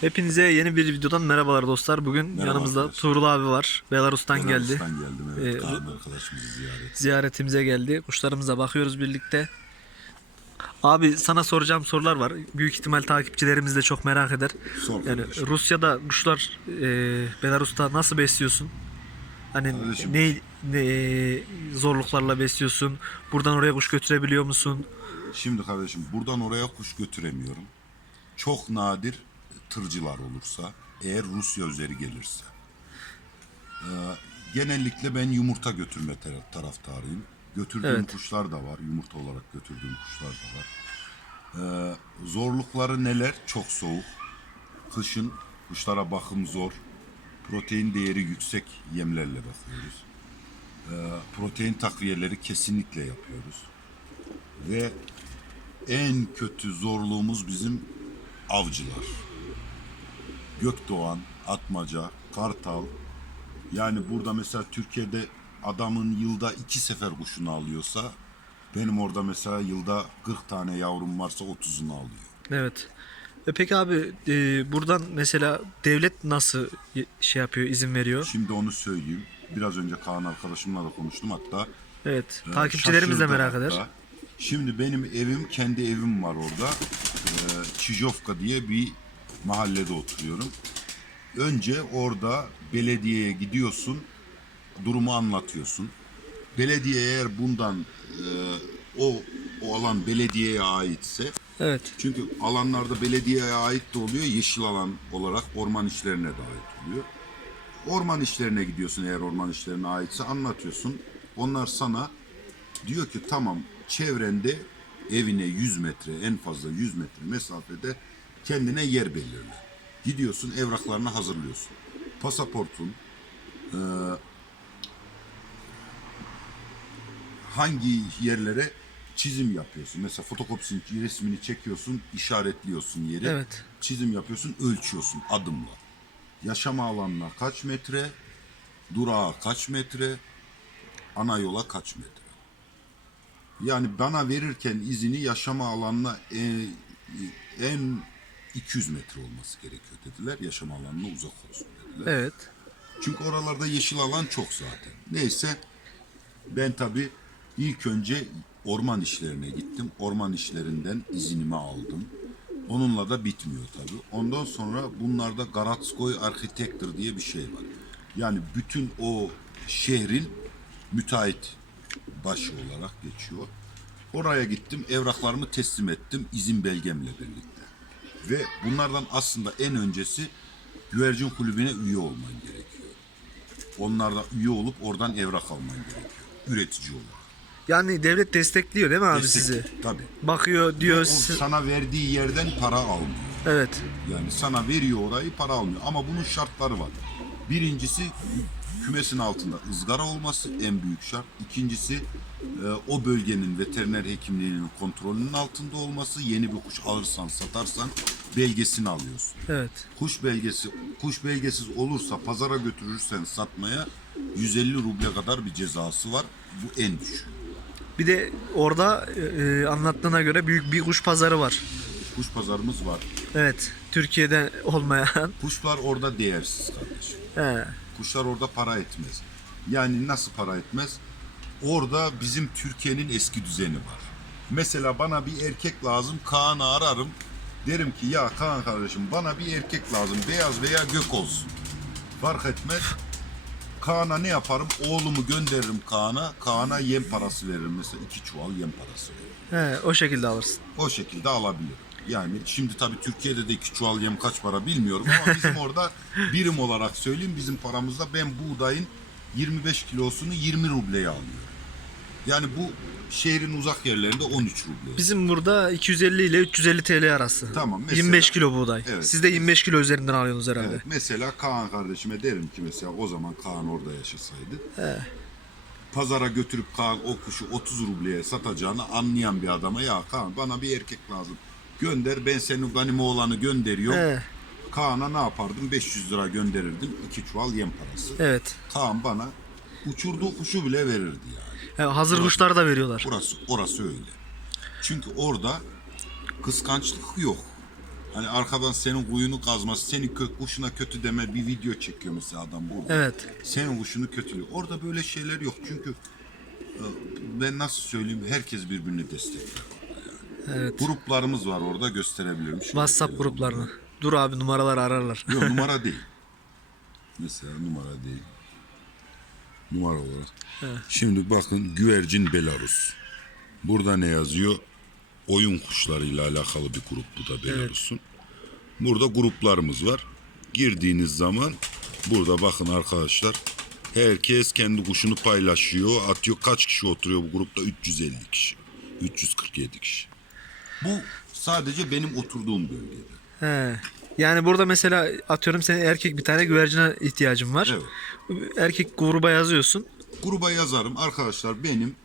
Hepinize yeni bir videodan merhabalar dostlar. Bugün Merhaba yanımızda arkadaşlar. Tuğrul abi var. Belarus'tan geldi. Belarus'tan geldim evet. Ee, arkadaşımızı ziyaret. Ziyaretimize geldi. Kuşlarımıza bakıyoruz birlikte. Abi sana soracağım sorular var. Büyük ihtimal takipçilerimiz de çok merak eder. Sor Yani kardeşim. Rusya'da kuşlar e, Belarus'ta nasıl besliyorsun? Hani Kardeşim. ne, ne zorluklarla besliyorsun? Buradan oraya kuş götürebiliyor musun? Şimdi kardeşim buradan oraya kuş götüremiyorum. Çok nadir tırcılar olursa eğer Rusya üzeri gelirse. Ee, genellikle ben yumurta götürme tar- taraftarıyım. Götürdüğüm Evet. kuşlar da var. Yumurta olarak götürdüğüm kuşlar da var. Ee, zorlukları neler? Çok soğuk. Kışın kuşlara bakım zor. Protein değeri yüksek yemlerle bakıyoruz. Ee, protein takviyeleri kesinlikle yapıyoruz. Ve en kötü zorluğumuz bizim avcılar. Gökdoğan, Atmaca, Kartal. Yani burada mesela Türkiye'de adamın yılda iki sefer kuşunu alıyorsa benim orada mesela yılda 40 tane yavrum varsa 30'unu alıyor. Evet. E peki abi e, buradan mesela devlet nasıl şey yapıyor, izin veriyor? Şimdi onu söyleyeyim. Biraz önce Kaan arkadaşımla da konuştum hatta. Evet. Ee, Takipçilerimiz de merak hatta. eder. Şimdi benim evim, kendi evim var orada. Ee, Çijovka diye bir mahallede oturuyorum. Önce orada belediyeye gidiyorsun, durumu anlatıyorsun. Belediye eğer bundan e, o o alan belediyeye aitse Evet. çünkü alanlarda belediyeye ait de oluyor, yeşil alan olarak orman işlerine de ait oluyor. Orman işlerine gidiyorsun eğer orman işlerine aitse anlatıyorsun. Onlar sana diyor ki tamam çevrende evine 100 metre en fazla 100 metre mesafede kendine yer belirle. Gidiyorsun evraklarını hazırlıyorsun. Pasaportun, eee, hangi yerlere çizim yapıyorsun. Mesela fotokopisini, resmini çekiyorsun, işaretliyorsun yeri. Evet. Çizim yapıyorsun, ölçüyorsun adımla. Yaşama alanına kaç metre, durağa kaç metre, ana yola kaç metre. Yani bana verirken izini yaşama alanına en, en 200 metre olması gerekiyor dediler. Yaşama alanına uzak olsun dediler. Evet. Çünkü oralarda yeşil alan çok zaten. Neyse ben tabii ilk önce orman işlerine gittim. Orman işlerinden izinimi aldım. Onunla da bitmiyor tabii. Ondan sonra bunlarda Garatskoy Architector diye bir şey var. Yani bütün o şehrin müteahhit başı olarak geçiyor. Oraya gittim, evraklarımı teslim ettim izin belgemle birlikte. Ve bunlardan aslında en öncesi güvercin kulübüne üye olman gerekiyor. Onlarla üye olup oradan evrak alman gerekiyor. Üretici olarak. Yani devlet destekliyor değil mi abi Destek- sizi? Tabii. Bakıyor diyor. O sana verdiği yerden para almıyor. Evet. Yani sana veriyor orayı para almıyor. Ama bunun şartları var. Birincisi kümesin altında ızgara olması en büyük şart. İkincisi e, o bölgenin veteriner hekimliğinin kontrolünün altında olması. Yeni bir kuş alırsan satarsan belgesini alıyorsun. Evet. Kuş belgesi kuş belgesiz olursa pazara götürürsen satmaya 150 ruble kadar bir cezası var. Bu en düşük. Bir de orada e, e, anlattığına göre büyük bir kuş pazarı var. Kuş pazarımız var. Evet. Türkiye'de olmayan. Kuşlar orada değersiz kardeşim. He. Kuşlar orada para etmez. Yani nasıl para etmez? Orada bizim Türkiye'nin eski düzeni var. Mesela bana bir erkek lazım, Kaan'ı ararım. Derim ki ya Kaan kardeşim bana bir erkek lazım, beyaz veya gök olsun. Fark etmez. Kaan'a ne yaparım? Oğlumu gönderirim Kaan'a. Kaan'a yem parası veririm. Mesela iki çuval yem parası veririm. He, o şekilde alırsın. O şekilde alabilirim. Yani şimdi tabii Türkiye'de de iki çuval yem kaç para bilmiyorum ama bizim orada birim olarak söyleyeyim bizim paramızda ben buğdayın 25 kilosunu 20 rubleye alıyorum. Yani bu şehrin uzak yerlerinde 13 ruble. Bizim burada 250 ile 350 TL arası. Tamam, mesela- 25 kilo buğday. Evet. Siz de 25 kilo üzerinden alıyorsunuz herhalde. Evet, mesela Kaan kardeşime derim ki mesela o zaman Kaan orada yaşasaydı. Pazara götürüp Kaan o kuşu 30 rubleye satacağını anlayan bir adama ya Kaan bana bir erkek lazım. Gönder ben senin benim oğlanı gönderiyorum. He, Kaan'a ne yapardım? 500 lira gönderirdim. iki çuval yem parası. evet. Kaan bana uçurduğu kuşu bile verirdi yani. He, hazır kuşlar da veriyorlar. Burası orası öyle. Çünkü orada kıskançlık yok. Hani arkadan senin kuyunu kazması, senin kö- kuşuna kötü deme bir video çekiyor mesela adam burada. Evet. Senin kuşunu kötülüyor. Orada böyle şeyler yok çünkü e, ben nasıl söyleyeyim herkes birbirini destekler. Evet. Gruplarımız var orada gösterebilirim. Şöyle WhatsApp telefonda. gruplarını. Dur abi numaralar ararlar. Yok numara değil. Mesela numara değil. Numara olarak. Şimdi bakın güvercin Belarus. Burada ne yazıyor? Oyun kuşlarıyla alakalı bir grup bu da Belarus'un. Burada gruplarımız var. Girdiğiniz zaman burada bakın arkadaşlar herkes kendi kuşunu paylaşıyor, atıyor. Kaç kişi oturuyor bu grupta? 350 kişi. 347 kişi. Bu sadece benim oturduğum bölgede. He. Yani burada mesela atıyorum senin erkek bir tane güvercine ihtiyacın var. Erkek gruba yazıyorsun. gruba yazarım arkadaşlar benim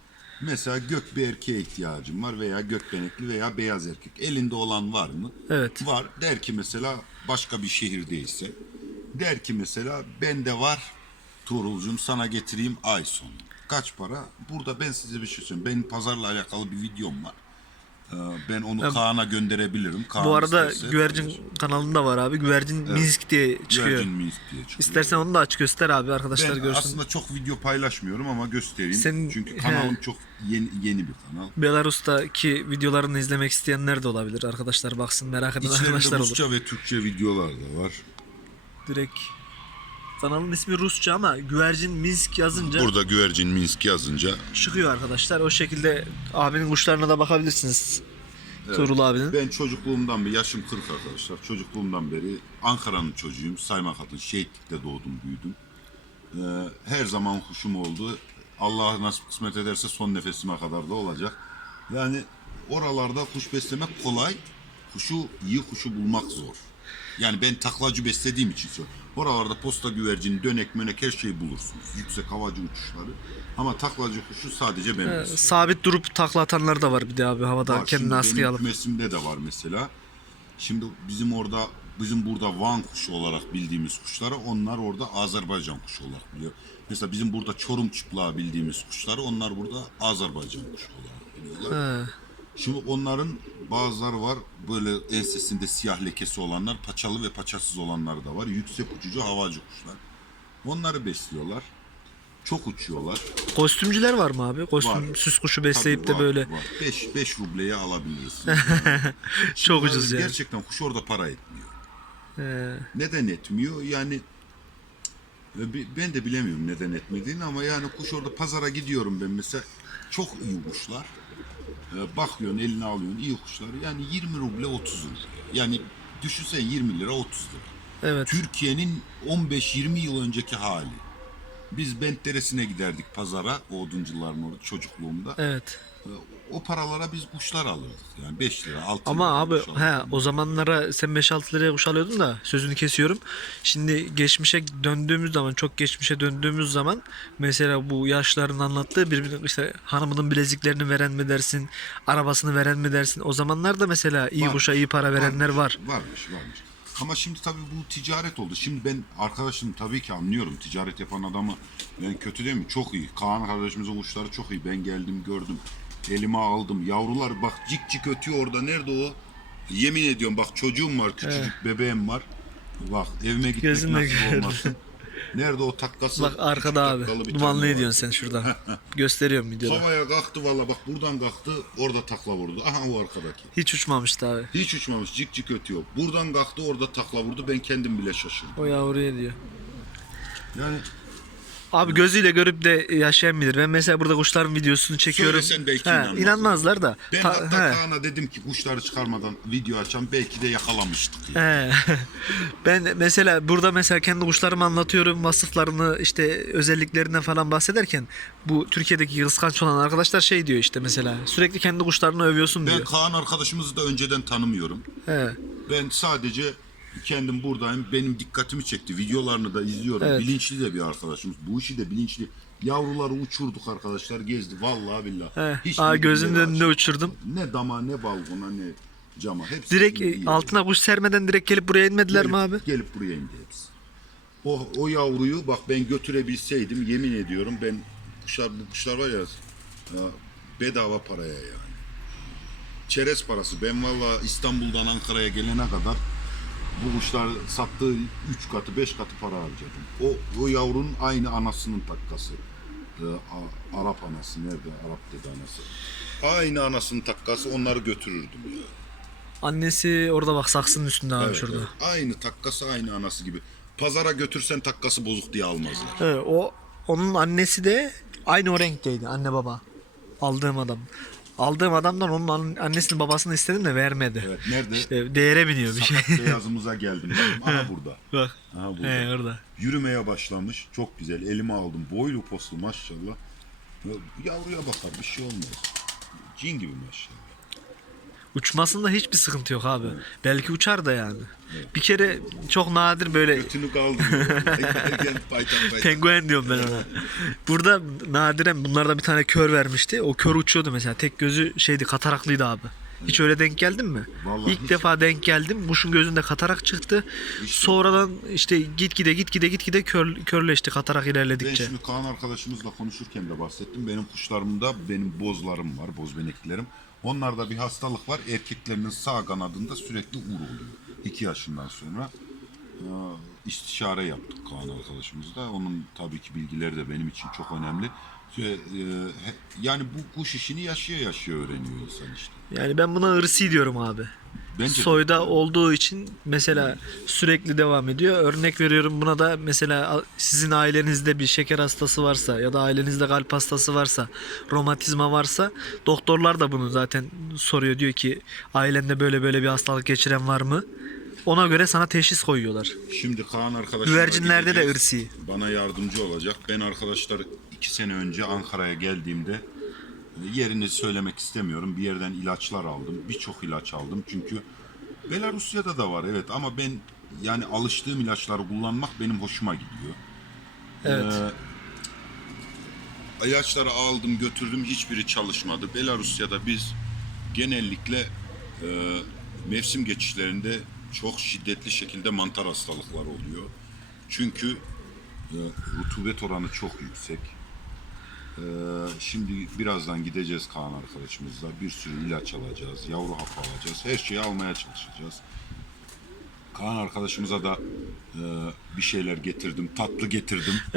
mesela gök bir erkeğe ihtiyacım var veya gökbenekli veya beyaz erkek elinde olan var mı? Evet. Var der ki mesela başka bir şehirdeyse der ki mesela bende var Tuğrul'cum sana getireyim ay sonu. Kaç para? Burada ben size bir şey söyleyeyim. Benim pazarla alakalı bir videom var. Ee, Ben onu Kaan'a gönderebilirim. Kaan Bu arada güvercin paylaşır. kanalında var abi. Güvercin Minsk diye çıkıyor. Güvercin Minsk diye çıkıyor. İstersen onu da aç göster abi arkadaşlar Ben görsün. aslında çok video paylaşmıyorum ama göstereyim. Senin- Çünkü he. kanalım çok yeni, yeni bir kanal. Belarus'taki videolarını izlemek isteyenler de olabilir. Arkadaşlar baksın merak eden arkadaşlar olur. Rusça ve Türkçe videolar da var. Direkt kanalın ismi Rusça ama güvercin Minsk yazınca Burada güvercin Minsk yazınca çıkıyor arkadaşlar. O şekilde abinin kuşlarına da bakabilirsiniz. Tuğrul abinin. ben çocukluğumdan beri yaşım 40 arkadaşlar. Çocukluğumdan beri Ankara'nın çocuğuyum. Saymak adına şehitlikte doğdum büyüdüm. Ee, her zaman kuşum oldu. Allah nasip kısmet ederse son nefesime kadar da olacak. Yani oralarda kuş beslemek kolay. Kuşu iyi kuşu bulmak zor. Yani ben taklacı beslediğim için söylüyorum. Oralarda posta güvercini, dönek, mönek her şeyi bulursunuz. Yüksek havacı uçuşları. Ama taklacı kuşu sadece ben besliyorum. Sabit durup takla atanlar da var bir de abi havada Var. kendini askıya alıp. kümesimde de var mesela. Şimdi bizim orada bizim burada Van kuşu olarak bildiğimiz kuşları onlar orada Azerbaycan kuşu olarak biliyor. Mesela bizim burada Çorum çıplağı bildiğimiz kuşları onlar burada Azerbaycan kuşu olarak biliyorlar. He. Şimdi onların bazıları var böyle ensesinde siyah lekesi olanlar, paçalı ve paçasız olanlar da var. Yüksek uçucu havacı kuşlar. Onları besliyorlar. Çok uçuyorlar. Kostümcüler var mı abi? Kostüm Var. süs kuşu besleyip Tabii de var, böyle 5 5 rubleye alabilirsin. çok ucuz yani. Gerçekten kuş orada para etmiyor. He. Neden etmiyor? Yani e, ben de bilemiyorum neden etmediğini ama yani kuş orada pazara gidiyorum ben mesela çok iyi kuşlar. E, Bakıyorsun eline alıyorsun iyi kuşlar. Yani 20 ruble 30 ruble. Yani düşünsen 20 lira 30 lira. Evet. Türkiye'nin 15-20 yıl önceki hali. Biz Bent Deresi'ne giderdik pazara oduncuların orada çocukluğumda. Evet. O paralara biz kuşlar alırdık. Yani 5 lira 6 lira. Ama abi kuş he o zamanlara sen 5-6 liraya kuş alıyordun da sözünü kesiyorum. Şimdi geçmişe döndüğümüz zaman çok geçmişe döndüğümüz zaman mesela bu yaşların anlattığı birbirine işte hanımının bileziklerini veren mi dersin, arabasını veren mi dersin. O zamanlarda mesela iyi Var. kuşa iyi para verenler var. Varmış varmış. Ama şimdi tabii bu ticaret oldu. Şimdi ben arkadaşım tabii ki anlıyorum. Ticaret yapan adamı ben kötü değil mi? Çok iyi. Kaan kardeşimizin kuşları çok iyi. Ben geldim gördüm. Elime aldım. Yavrular bak cik cik ötüyor orada. Nerede o? Yemin ediyorum bak çocuğum var. Küçücük bebeğim var. Bak evime gitmek Gözünle nasip gör. olmasın. Nerede o takkası? Bak arkada abi. Dumanlı ediyorsun sen şurada. Gösteriyorum videoda. Havaya kalktı valla bak buradan kalktı orada takla vurdu. Aha o arkadaki. Hiç uçmamıştı abi. Hiç uçmamış cik cik ötüyor. Buradan kalktı orada takla vurdu. Ben kendim bile şaşırdım. O yavruya diyor. Yani Abi gözüyle görüp de yaşayan bilir. Ben mesela burada kuşların videosunu çekiyorum. Söylesen belki He, inanmaz. inanmazlar da. ben Ta- hatta he. Kaan'a dedim ki kuşları çıkarmadan video açan belki de yakalamıştık. Yani. He. ben mesela burada mesela kendi kuşlarımı anlatıyorum. Vasıflarını işte özelliklerinden falan bahsederken bu Türkiye'deki kıskanç olan arkadaşlar şey diyor işte mesela sürekli kendi kuşlarını övüyorsun Ben diyor. Kaan arkadaşımızı da önceden tanımıyorum. He. Ben sadece kendim buradayım. Benim dikkatimi çekti. Videolarını da izliyorum. Evet. Bilinçli de bir arkadaşımız. Bu işi de bilinçli. Yavruları uçurduk arkadaşlar. Gezdi. Vallahi billahi. He. Hiç Aa, yere önünde uçurdum. Ne dama ne balkona ne cama. Hepsi Direkt e, altına kuş sermeden direkt gelip buraya inmediler mi Gelip- abi? Gelip buraya indi hepsi. O, o yavruyu bak ben götürebilseydim yemin ediyorum ben kuşlar bu kuşlar var ya, ya bedava paraya yani. çerez parası. Ben valla İstanbul'dan Ankara'ya gelene kadar bu kuşlar sattığı 3 katı 5 katı para harcadım. O, o yavrunun aynı anasının takkası. Ee, A- Arap anası nerede? Arap dedi anası. Aynı anasının takkası onları götürürdüm ya. Annesi orada bak saksının üstünde abi Evet, şurada. evet. Aynı takkası aynı anası gibi. Pazara götürsen takkası bozuk diye almazlar. Evet, o onun annesi de aynı o renkteydi anne baba. Aldığım adam. Aldığım adamdan onun an- annesini babasını istedim de vermedi. Evet nerede? İşte değere biniyor bir şey. Sakat beyazımıza geldim. Bakın, Aha burada. Bak. Aha burada. He orada. Yürümeye başlamış. Çok güzel. Elime aldım. Boylu poslu maşallah. Ya, Yavruya bakar bir şey olmaz. Cin gibi maşallah. Uçmasında hiçbir sıkıntı yok abi. Belki uçar da yani. Bir kere çok nadir böyle Götünü kaldırıyor. Paytan paytan. penguen diyorum ben ona. Burada nadiren bunlardan bir tane kör vermişti. O kör uçuyordu mesela. Tek gözü şeydi kataraklıydı abi. Hiç öyle denk geldin mi? Vallahi İlk hiç. defa denk geldim. Kuşun gözünde katarak çıktı. Sonradan işte gitgide gitgide gitgide kör, körleşti katarak Ben ilerledikçe. şimdi Kaan arkadaşımızla konuşurken de bahsettim. Benim kuşlarımda benim bozlarım var, bozbeneklerim. Onlarda bir hastalık var. Erkeklerinin sağ kanadında sürekli ur oluyor. 2 yaşından sonra. Ee, istişare yaptık Kaan arkadaşımızla. Onun tabii ki bilgileri de benim için çok önemli. E, Yani bu kuş işini yaşaya yaşaya öğreniyor insan işte. Yani ben buna ırsi diyorum abi. Bence de. Soyda olduğu için mesela sürekli devam ediyor. Örnek veriyorum buna da mesela sizin ailenizde bir şeker hastası varsa ya da ailenizde kalp hastası varsa, romatizma varsa doktorlar da bunu zaten soruyor. Diyor ki ailende böyle böyle bir hastalık geçiren var mı? Ona göre sana teşhis koyuyorlar. Şimdi Kaan arkadaşımla Güvercinlerde de ırsi. Bana yardımcı olacak. Ben arkadaşlar iki sene önce Ankara'ya geldiğimde yerini söylemek istemiyorum. Bir yerden ilaçlar aldım. Birçok ilaç aldım. Çünkü Belarusya'da da var evet ama ben yani alıştığım ilaçları kullanmak benim hoşuma gidiyor. Evet. Ee, ilaçları aldım götürdüm hiçbiri çalışmadı. Belarusya'da biz genellikle e, mevsim geçişlerinde çok şiddetli şekilde mantar hastalıkları oluyor. Çünkü e, rutubet oranı çok yüksek. E, şimdi birazdan gideceğiz Kaan arkadaşımızla. Bir sürü ilaç alacağız, yavru hap alacağız. Her şeyi almaya çalışacağız. Kaan arkadaşımıza da e, bir şeyler getirdim. Tatlı getirdim.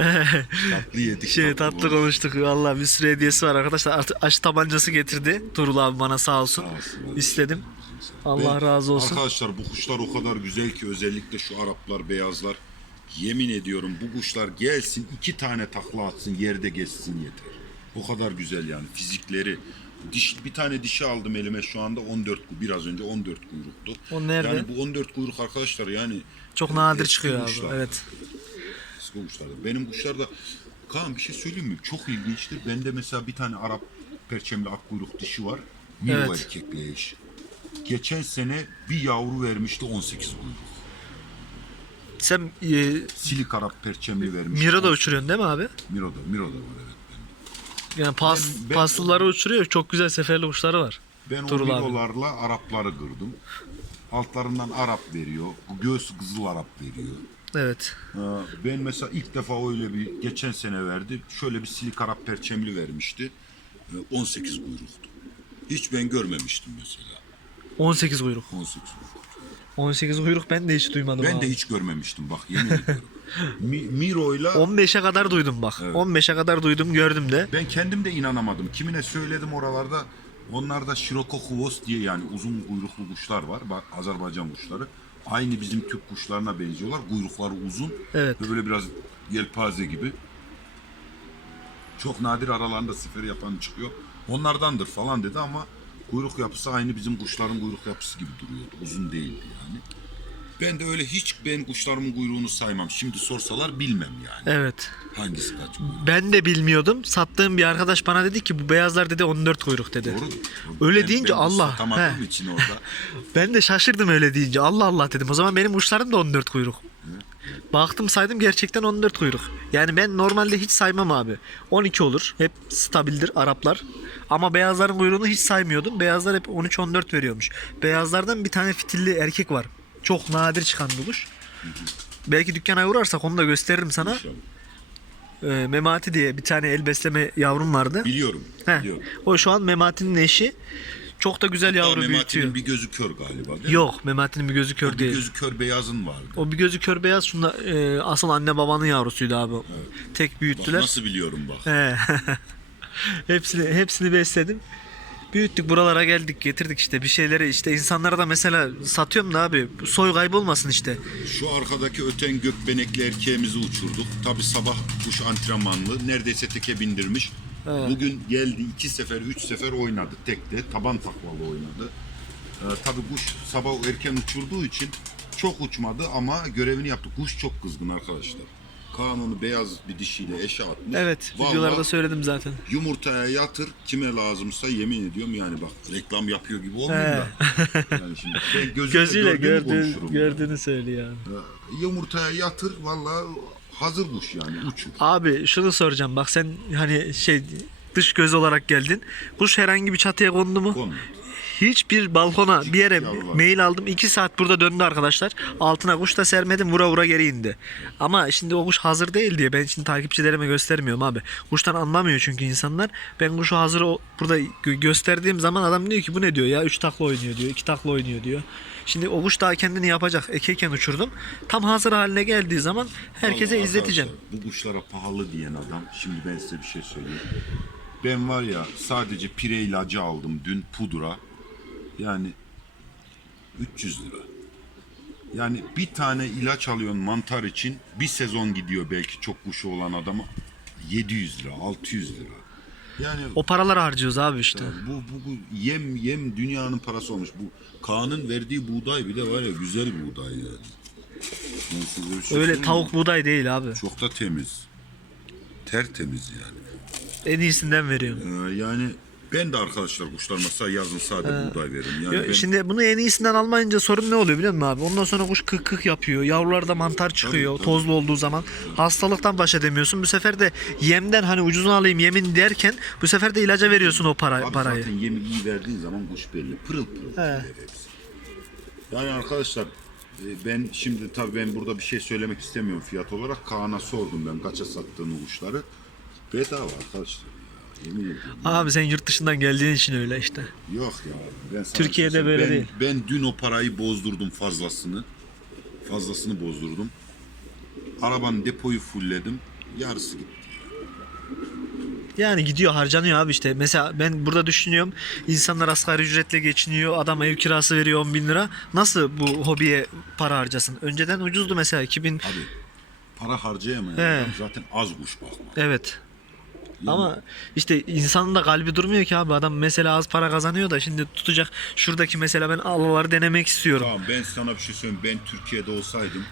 tatlı yedik. Şey tatlı konuştuk. konuştuk. Valla bir sürü hediyesi var arkadaşlar. Artık aş tabancası getirdi. Turul abi bana sağ olsun. Sağ olsun. İstedim. Ben- Allah razı olsun. Arkadaşlar bu kuşlar o kadar güzel ki özellikle şu Araplar, beyazlar. Yemin ediyorum bu kuşlar gelsin iki tane takla atsın yerde geçsin yeter. O kadar güzel yani fizikleri. Diş, bir tane dişi aldım elime şu anda 14 ku- biraz önce 14 kuyruktu. O nerede? Yani bu 14 kuyruk arkadaşlar yani Çok nadir çıkıyor abi. kuşlar. Evet. Eski kuşlarda. Benim kuşlarda Kaan bir şey söyleyeyim mi? Çok ilginçtir. Bende mesela bir tane Arap perçemli akkuyruk dişi var. Miro Evet. erkekli eş. Geçen sene bir yavru vermişti 18 kuyruk. Sen e, Silik Arap perçemli vermişti. Miro da uçuruyorsun değil mi abi? Miro da, Miro da var evet. bende. Yani pas, Ben- ben- paslıları uçuruyor. Çok güzel seferli kuşları var. Ben Turul o abi. Miro'larla Arapları kırdım. Altlarından Arap veriyor. Göğsü kızıl Arap veriyor. Evet. Ee, Ben mesela ilk defa öyle bir geçen sene verdi. Şöyle bir silik Arap perçemli vermişti. Ee, 18 kuyruktu. Hiç ben görmemiştim mesela. 18 kuyruk. 18 kuyruk. 18 kuyruk ben de hiç duymadım Ben abi. de hiç görmemiştim bak yemin ediyorum. Mi, Miro'yla 15'e kadar duydum bak. 15'e kadar duydum gördüm de. ben kendim de inanamadım. Kimine söyledim oralarda. Onlarda Şiroko Huvos diye yani uzun kuyruklu kuşlar var. Bak Azerbaycan kuşları. Aynı bizim Türk kuşlarına benziyorlar. Kuyrukları uzun. Evet. Ve böyle biraz yelpaze gibi. Çok nadir aralarında sefer yapan çıkıyor. Onlardandır falan dedi ama kuyruk yapısı aynı bizim kuşların kuyruk yapısı gibi duruyordu. Uzun değildi yani. Ben de öyle hiç ben kuşlarımın kuyruğunu saymam. Şimdi sorsalar bilmem yani. Evet. Hangisi kaç kuyruk. Ben de bilmiyordum. Sattığım bir arkadaş bana dedi ki bu beyazlar dedi 14 kuyruk dedi. Doğru. Öyle Ben- deyince ben Allah, he. için orada. Ben de şaşırdım öyle deyince. Allah Allah dedim. O zaman benim uçlarım da 14 kuyruk. Baktım saydım gerçekten 14 kuyruk. Yani ben normalde hiç saymam abi. 12 olur. Hep stabildir Araplar. Ama beyazların kuyruğunu hiç saymıyordum. Beyazlar hep 13-14 veriyormuş. Beyazlardan bir tane fitilli erkek var. Çok nadir çıkan bir kuş. Belki dükkana uğrarsak onu da gösteririm sana. İnşallah. Ee, Memati diye bir tane el besleme yavrum vardı. Biliyorum. Heh, Biliyorum. o şu an Memati'nin eşi. Çok da güzel yavru Hatta büyütüyor. Memati'nin bir gözü kör galiba değil mi? Yok Memati'nin bir gözü kör Bir değil. gözü kör beyazın vardı. O bir gözü kör beyaz şunda e, asıl anne babanın yavrusuydu abi. Tek Bak büyüttüler. nasıl biliyorum bak. He. hepsini hepsini besledim. Büyüttük buralara geldik getirdik işte bir şeyleri işte insanlara da mesela satıyorum da abi soy kaybolmasın işte. Şu arkadaki öten gökbenekli erkeğimizi uçurduk. Tabi sabah kuş antrenmanlı. Neredeyse teke bindirmiş. Evet. Bugün geldi iki sefer, üç sefer oynadı tekte. Taban taklalı oynadı. Ee, tabi kuş sabah erken uçurduğu için çok uçmadı ama görevini yaptı. Kuş çok kızgın arkadaşlar. Kanunu beyaz bir dişiyle eşe atmış. Evet Vallahi videolarda söyledim zaten. Yumurtaya yatır kime lazımsa yemin ediyorum yani bak reklam yapıyor gibi olmuyor da. Yani şimdi ben gözümle Gözüyle gördüğümü gördüğü, konuşurum. gördüğünü söylüyor abi. Ee, Yumurtaya yatır valla hazır kuş yani uçur. Abi şunu soracağım bak sen hani şey dış göz olarak geldin. Kuş herhangi bir çatıya kondu mu? Konu. Hiçbir balkona bir yere mail aldım. 2 saat burada döndü arkadaşlar. Altına kuş da sermedim. Vura vura geri indi. Ama şimdi o kuş hazır değil diye ben şimdi takipçilerime göstermiyorum abi. Kuştan anlamıyor çünkü insanlar. Ben kuşu hazır burada gö- gösterdiğim zaman adam diyor ki bu ne diyor ya 3 takla oynuyor diyor. 2 takla oynuyor diyor. Şimdi o kuş daha kendini yapacak. Ekeyken uçurdum. Tam hazır haline geldiği zaman herkese Vallahi izleteceğim. arkadaşlar, Bu kuşlara pahalı diyen adam şimdi ben size bir şey söyleyeyim. Ben var ya sadece pire ilacı aldım dün pudra. Yani 300 lira. Yani bir tane ilaç alıyorsun mantar için bir sezon gidiyor belki çok kuşu olan adama 700 lira 600 lira. Yani O paraları harcıyoruz abi işte. bu, bu, bu yem yem dünyanın parası olmuş. Bu Kaan'ın verdiği buğday bile var ya güzel buğday yani. Ben size bir şey Öyle söyleyeyim mi? tavuk buğday değil abi. Çok da temiz. Tertemiz yani. En iyisinden veriyorum. Ee, yani ben de arkadaşlar kuşlarıma yazın sade buğday veririm. Yani Ya ben, Şimdi bunu en iyisinden almayınca sorun ne oluyor biliyor musun abi? Ondan sonra kuş kık kık yapıyor. Yavrularda mantar çıkıyor tabii. tozlu olduğu zaman. Hastalıktan baş edemiyorsun. Bu sefer de yemden hani ucuzunu alayım yemin derken bu sefer de ilaca veriyorsun o para, abi parayı. zaten yemi iyi verdiğin zaman kuş belli. Pırıl pırıl. hepsi. Yani arkadaşlar e, ben şimdi tabii ben burada bir şey söylemek istemiyorum fiyat olarak. Kaan'a sordum ben kaça sattığını kuşları. Bedava arkadaşlar. Abi sen yurt dışından geldiğin için öyle işte. Yok ya. Ben sana Türkiye'de şey böyle söyleyeyim. değil. Ben, ben dün o parayı bozdurdum fazlasını. Fazlasını bozdurdum. Arabanın depoyu fullledim. Yarısı gitti. Yani gidiyor harcanıyor abi işte. Mesela ben burada düşünüyorum. insanlar asgari ücretle geçiniyor. Adam ev kirası veriyor 10 bin lira. Nasıl bu hobiye para harcasın? Önceden ucuzdu mesela 2000. Abi para harcayamayan He. adam zaten az kuş bakma. Evet. Ama işte insanın da kalbi durmuyor ki abi. Adam mesela az para kazanıyor da şimdi tutacak. Şuradaki mesela ben alaları denemek istiyorum. Tamam ben sana bir şey söyleyeyim. Ben Türkiye'de olsaydım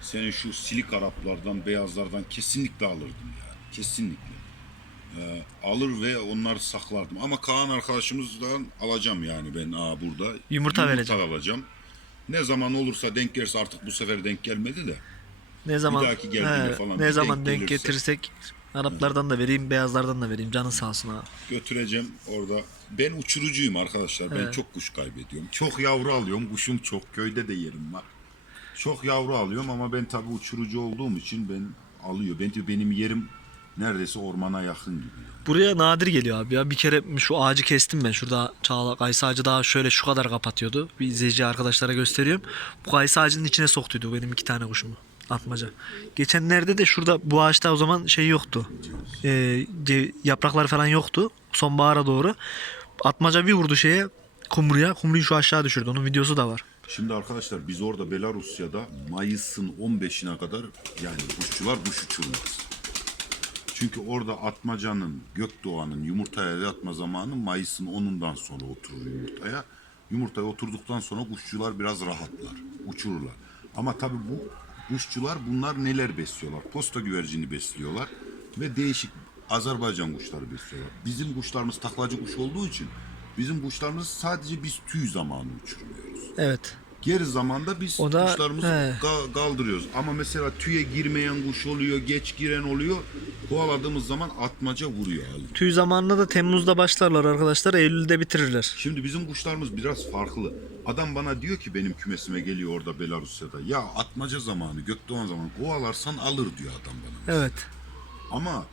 senin şu silik Araplardan, beyazlardan kesinlikle alırdım yani. Kesinlikle. Ee, alır ve onları saklardım. Ama Kaan arkadaşımızdan alacağım yani ben aa burada. Yumurta vereceğim. alacağım. Ne zaman olursa denk gelirse artık bu sefer denk gelmedi de. Ne zaman dahaki geldiğinde he, falan ne bir zaman denk denk gelirse. getirirsek Araplardan da vereyim, beyazlardan da vereyim. Canın sağ olsun abi. götüreceğim orada. Ben uçurucuyum arkadaşlar. Ben çok kuş kaybediyorum. Çok yavru alıyorum. Kuşum çok. Köyde de yerim var. Çok yavru alıyorum ama ben tabii uçurucu olduğum için ben alıyor. Ben benim yerim neredeyse ormana yakın gibi. Buraya nadir geliyor abi ya. Bir kere şu ağacı kestim ben. Şurada Çağla kayısı ağacı daha şöyle şu kadar kapatıyordu. Bir izleyici arkadaşlara gösteriyorum. Bu kayısı ağacının içine soktuydu benim iki tane kuşumu. Atmaca. Geçenlerde de şurada bu ağaçta o zaman şey yoktu. Ee, yapraklar falan yoktu. Sonbahara doğru. Atmaca bir vurdu şeye kumruya. Kumruyu şu aşağı düşürdü. Onun videosu da var. Şimdi arkadaşlar biz orada Belarusya'da Mayıs'ın 15'ine kadar yani kuşçular kuş uçurmaz. Çünkü orada atmacanın, gökdoğanın yumurtaya yatma zamanı Mayıs'ın 10'undan sonra oturur yumurtaya. Yumurtaya oturduktan sonra kuşçular biraz rahatlar, uçururlar. Ama tabii bu kuşçular bunlar neler besliyorlar? Posta güvercini besliyorlar ve değişik Azerbaycan kuşları besliyorlar. Bizim kuşlarımız taklacı kuş olduğu için bizim kuşlarımız sadece biz tüy zamanı uçurmuyoruz. Evet. Geri zamanda biz O da- kuşlarımızı he. kaldırıyoruz. Ama mesela tüye girmeyen kuş oluyor, geç giren oluyor. Kovaladığımız zaman atmaca vuruyor. abi. Tüy zamanında da Temmuz'da başlarlar arkadaşlar. Eylül'de bitirirler. Şimdi bizim kuşlarımız biraz farklı. Adam bana diyor ki benim kümesime geliyor orada Belarusya'da. Ya atmaca zamanı, gökdoğan zamanı kovalarsan alır diyor adam bana. Evet. Ama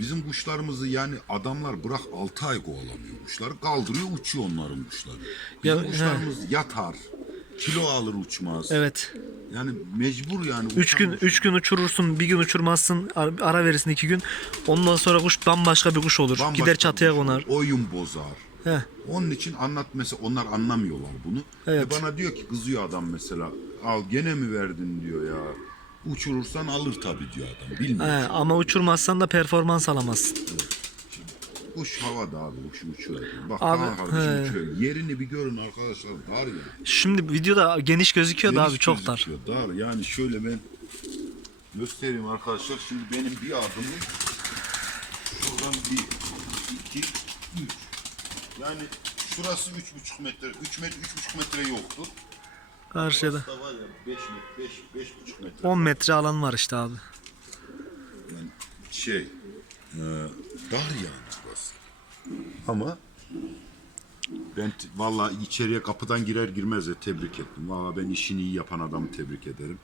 Bizim kuşlarımızı yani adamlar bırak 6 ay kovalamıyor kuşları. Kaldırıyor uçuyor onların kuşları. Bizim Ya, he. kuşlarımız yatar. Kilo alır uçmaz. Evet. Yani mecbur yani. 3 gün uçan- 3 gün uçurursun, bir gün uçurmazsın, ar- ara verirsin 2 gün. Ondan sonra kuş bambaşka bir kuş olur. Bambaşka Gider çatıya konar. Oyun bozar. Heh. Onun için anlat mesela onlar anlamıyorlar bunu. Evet. E bana diyor ki kızıyor adam mesela. Al gene mi verdin diyor ya. Uçurursan alır tabii diyor adam. Bilmiyor. He, ama uçurmazsan da performans alamazsın. Kuş havada abi kuş uçuyor. Bak Abi, Kaan kardeşim uçuyor. Yerini bir görün arkadaşlar dar ya. Şimdi videoda geniş gözüküyor da abi çok dar. gözüküyor, Dar yani şöyle ben göstereyim arkadaşlar. Şimdi benim bir adımım şuradan bir, iki, üç. Yani şurası üç buçuk metre, üç metre, üç buçuk metre yoktur. Karşıda. Burası da var ya beş metre, beş, beş buçuk metre. 10 metre alan var işte abi. Yani şey, e, dar yani burası. Ama ben vallahi içeriye kapıdan girer girmez de tebrik ettim. Vallahi ben işini iyi yapan adamı tebrik ederim.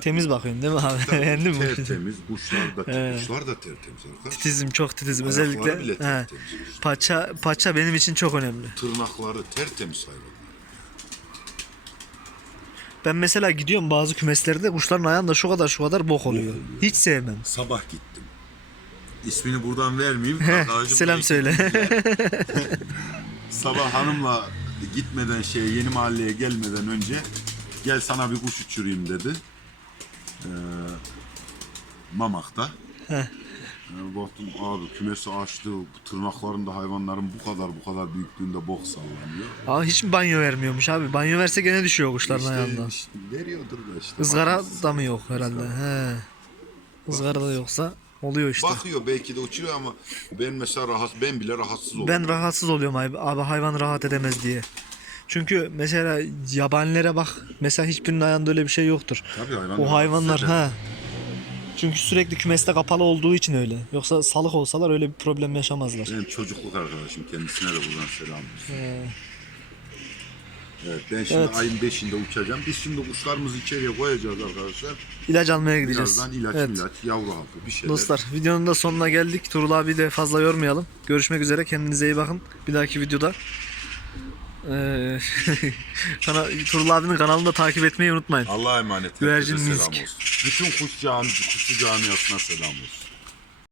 Temiz bakıyorsun değil mi abi? Beğendin mi? Tertemiz, kuşlar da, kuşlar da tertemiz arkadaş. Titizim çok titizim. Ayakları Özellikle bile he, tertemiz. paça paça benim için çok önemli. Tırnakları tertemiz hayvan. Ben mesela gidiyorum bazı kümeslerde kuşların ayağında şu kadar şu kadar bok oluyor. Hiç sevmem. Sabah gittim. İsmini buradan vermeyeyim. Arkadaşım selam söyle. Sabah hanımla gitmeden şeye yeni mahalleye gelmeden önce gel sana bir kuş uçurayım dedi. Ee, Mamak'ta. Ee, baktım abi kümesi açtı. Tırnaklarında hayvanların bu kadar bu kadar büyüklüğünde bok sallanıyor. Aa, hiç mi banyo vermiyormuş abi? Banyo verse gene düşüyor kuşların İşte, ayağından. işte veriyordur da işte. Izgara Bakın. da mı yok herhalde? He. Izgara da yoksa oluyor işte. Bakıyor belki de uçuruyor ama ben mesela rahat ben bile rahatsız oldum. Ben rahatsız oluyorum abi, abi hayvan rahat edemez diye. Çünkü mesela yabanilere bak. Mesela hiçbirinin ayağında öyle bir şey yoktur. Tabii hayvan O hayvanlar eder. ha. Çünkü sürekli kümeste kapalı olduğu için öyle. Yoksa salık olsalar öyle bir problem yaşamazlar. Benim çocukluk arkadaşım kendisine de buradan selam olsun. Evet ben şimdi Evet. ayın 5'inde uçacağım. Biz şimdi kuşlarımızı içeriye koyacağız arkadaşlar. İlaç almaya gideceğiz. Birazdan ilaç Evet. milaç, yavru hapı bir şeyler. Dostlar videonun da sonuna geldik. Turul abi de fazla yormayalım. Görüşmek üzere. Kendinize iyi bakın. Bir dahaki videoda. Ee, kana, Turul abinin kanalını da takip etmeyi unutmayın. Allah'a emanet. Güvercin Herkese selam Minsk. olsun. Bütün kuş cami, kuşçu camiasına selam olsun.